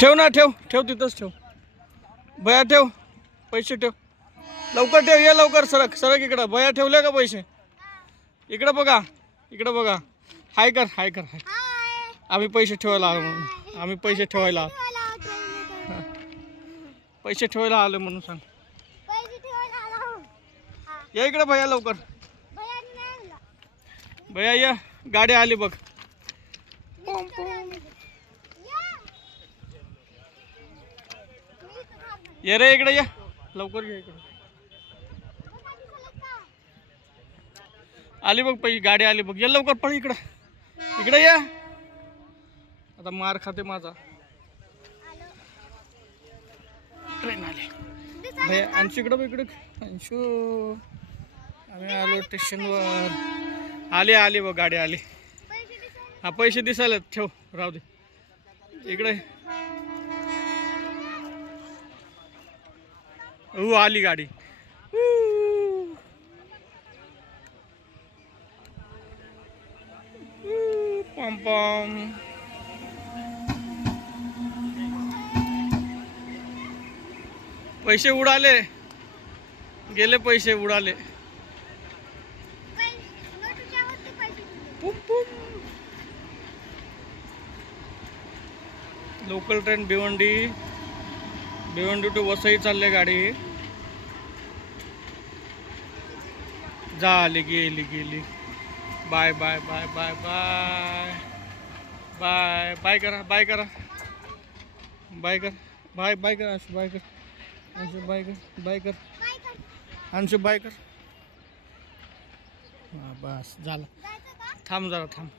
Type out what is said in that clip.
ठेव ना, ठेव ठेव तिथंच ठेव. भया ठेव, पैसे ठेव लवकर, ठेव. ये लवकर, सरक सरक इकडं. भया ठेवले का पैसे? इकडं बघा, इकडं बघा. हाय कर, हाय कर, हाय. आम्ही पैसे ठेवायला आलो म्हणून, आम्ही पैसे ठेवायला, पैसे ठेवायला आलो म्हणून सांग. या इकडे भैया लवकर. भैया या, गाडी आली बघ. ये रे इकडे, या लवकर, या इकडे. आली बघ पैसे, गाडी आली बघ. या लवकर, पळ इकडे, इकडे या. आता मार खाते माझा. ट्रेन आली. भैया अंशू इकडं बघ, इकडे अंशू. आम्ही आलो स्टेशनवर. आली आली बघ, गाडी आली. हा पैसे दिसायला ठेव, राहू दे इकडे. आली गाडी. पम पम. पैसे उडाले, गेले पैसे उडाले. Local train Bhiwandi, Bhiwandi to Vasai चालले गाडी. झाली, गेली गेली. Bye bye bye bye bye bye. Bye करा, बाय करा, बाय कर, बाय बाय कर अंशू, बाय कर अंशू, बाय कर, बाय कर अंशू, बाय कर. बस झालं. थांब जरा, थांब.